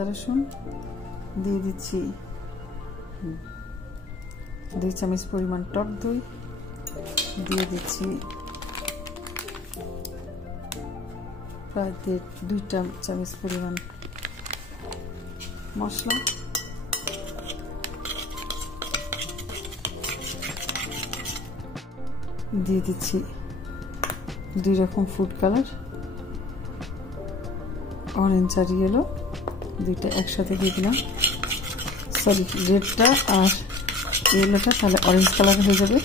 আদা রসুন দিয়ে দিচ্ছি 2 চামচ পরিমাণ টক দই দিয়ে দিচ্ছি প্রায় 2 চামচ পরিমাণ মশলা দিয়ে দিচ্ছি 2 রকম ফুড কালার অরেঞ্জ আর ইয়েলো দুইটা একসাথে দিয়ে দিলাম সরি রেডটা আর ইয়েলোটা তাহলে অরেঞ্জ কালার হয়ে যাবে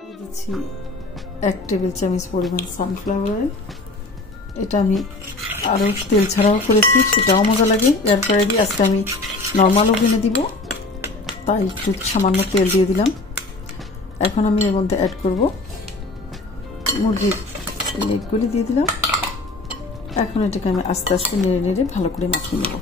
দিয়ে দিচ্ছি 1 টেবিল চামচ পরিমাণ সানফ্লাওয়ার অয়েল এটা আমি আরও তেল ছাড়াও করেছি সেটাও মজা লাগে এয়ার ফ্রায়ারে দিয়ে আজকে আমি নর্মাল ওভেনে দিব তাই একটু সামান্য তেল দিয়ে দিলাম এখন আমি এর মধ্যে অ্যাড করব মুরগির লেগগুলি দিয়ে দিলাম এখন এটাকে আমি আস্তে আস্তে নেড়ে নেড়ে ভালো করে মাখিয়ে নেব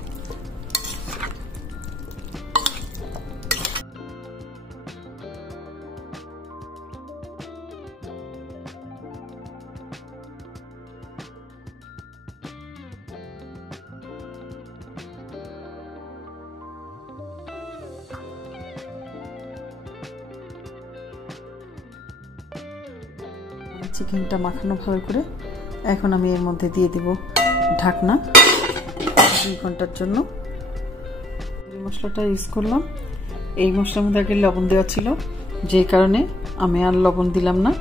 চিকেনটা মাখানো ভালো করে এখন আমি এর মধ্যে দিয়ে দিব ঢাকনা 2 ঘন্টার জন্য এই মশলাটা ইউজ করলাম এই মশলার মধ্যে আগে লবণ দেওয়া ছিল যে কারণে আমি আর লবণ দিলাম না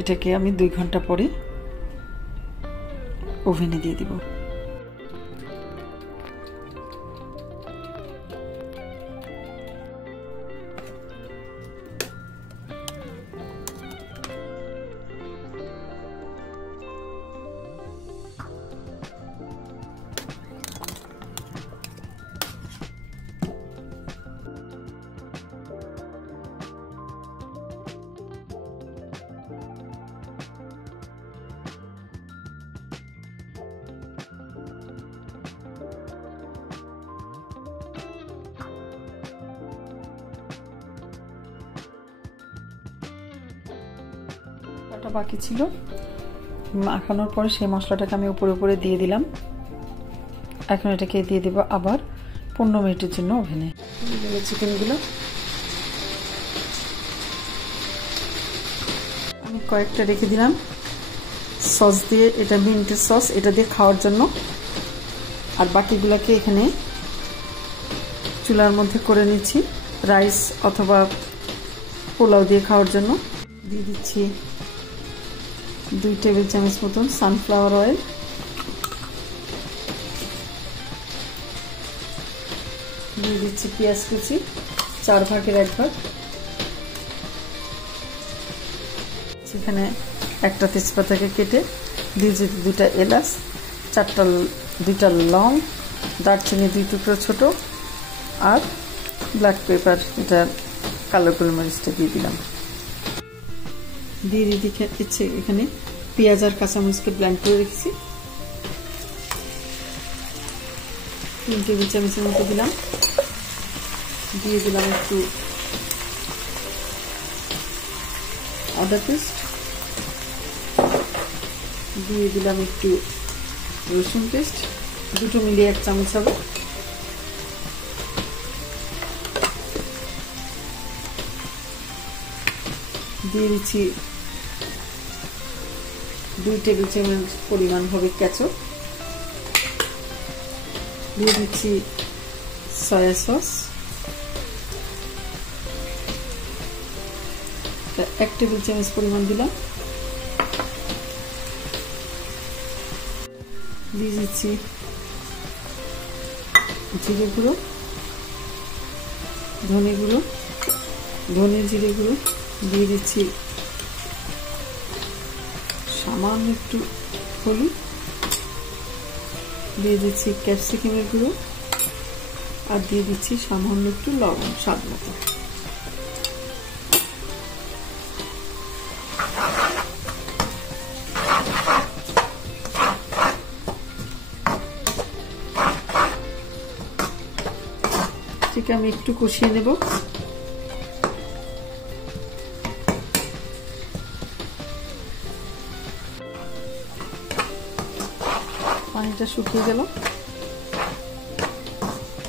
এটাকে আমি 2 ঘন্টা পরে ওভেনে দিয়ে দিব বাকি ছিল মাখানোর পরে সেই মশলাটাকে আমি উপরে উপরে দিয়ে দিলাম এখন এটাকে দিয়ে দেব আবার 15 মিনিটের জন্য ওভেনে চিকেনগুলো আমি কয়েকটা রেখে দিলাম সস দিয়ে এটা মিন্টের সস এটা দিয়ে খাওয়ার জন্য আর বাকিগুলোকে এখানে চুলার মধ্যে করে নিচ্ছি রাইস অথবা পোলাও দিয়ে খাওয়ার জন্য দিয়ে দিচ্ছি 2 টেবিল চামচ মতন সানফ্লাওয়ার অয়েল দিয়ে দিচ্ছি পেঁয়াজ কুচি 4 ভাগের 1 ভাগ সেখানে একটা তেজপাতাকে কেটে দিয়ে দিচ্ছি 2টা এলাচ 2টা লং দারচিনি 2 টুকরো ছোট আর ব্ল্যাক পেপার এটা কালো গোলমরিচটা দিয়ে দিলাম দিয়ে দিচ্ছি এখানে পেঁয়াজ আর কাঁচামরিচকে ব্লেন্ড করে রেখেছি 3 টেবিল চামচের মতো দিলাম দিয়ে দিলাম একটু আদা পেস্ট দিয়ে দিলাম একটু রসুন পেস্ট দুটো মিলিয়ে 1 চামচ হবে দিয়ে দিচ্ছি 2 টেবিল চামচ পরিমাণ হবে কেচাপ দিয়ে দিচ্ছি সয়া সস 1 টেবিল চামচ পরিমাণ দিলাম দিয়ে দিচ্ছি জিরে গুঁড়ো ধনে গুঁড়ো ধনে জিরে গুঁড়ো দিয়ে দিচ্ছি সামান্য একটু হলুদ দিয়ে দিচ্ছি ক্যাপসিকামের গুঁড়ো আর দিয়ে দিচ্ছি সামান্য একটু লবণ স্বাদ মতো ঠিক আমি একটু কষিয়ে নেব শুকিয়ে গেল,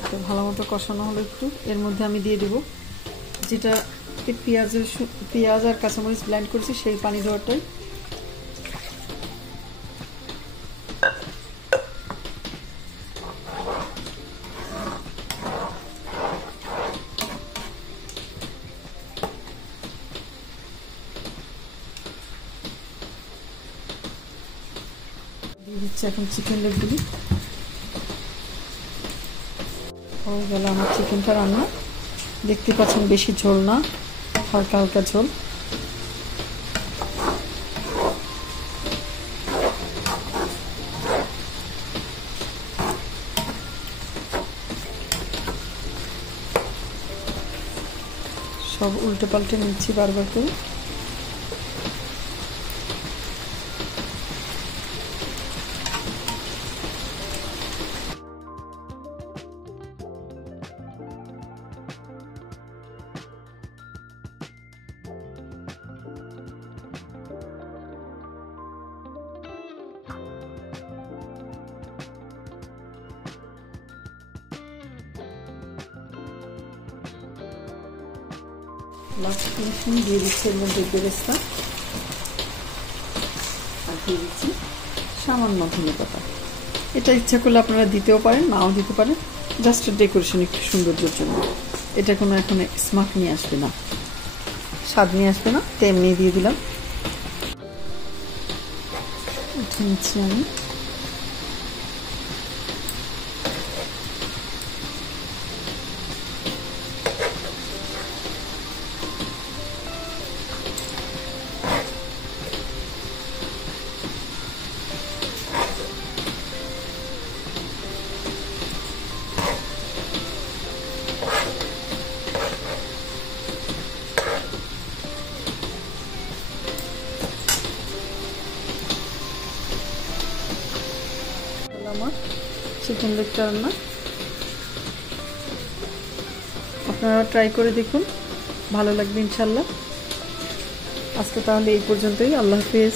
তো ভালো মতো কষানো হলো একটু। এর মধ্যে আমি দিয়ে দেব যেটা পেঁয়াজ আর কাঁচামরিচ ব্লেন্ড করেছি সেই পানি দেওয়াটাই। দিয়ে দিচ্ছি এখন চিকেন লেগগুলি। হয়ে গেল আমার চিকেনটা রান্না। দেখতে পাচ্ছেন বেশি ঝোল না, হালকা হালকা ঝোল। সব উল্টে পাল্টে নিচ্ছি বারবার করে। লাস্ট ফিনিশিং দিয়ে দিচ্ছি এর মধ্যে বেরেস্তা, আর দিয়ে দিচ্ছি সামান্য ধনে পাতা। এটা ইচ্ছা করলে আপনারা দিতেও পারেন, নাও দিতে পারেন, জাস্ট ডেকোরেশন একটু সৌন্দর্যের জন্য। এটা কোনো এখন স্মাক নিয়ে আসবে না, স্বাদ নিয়ে আসবে না, তেমনি দিয়ে দিলাম। উঠে নিচ্ছি আমি। আমার চিকেন লেগটা রান্না আপনারা ট্রাই করে দেখুন, ভালো লাগবে ইনশাল্লাহ। আজকে তাহলে এই পর্যন্তই। আল্লাহ হাফেজ।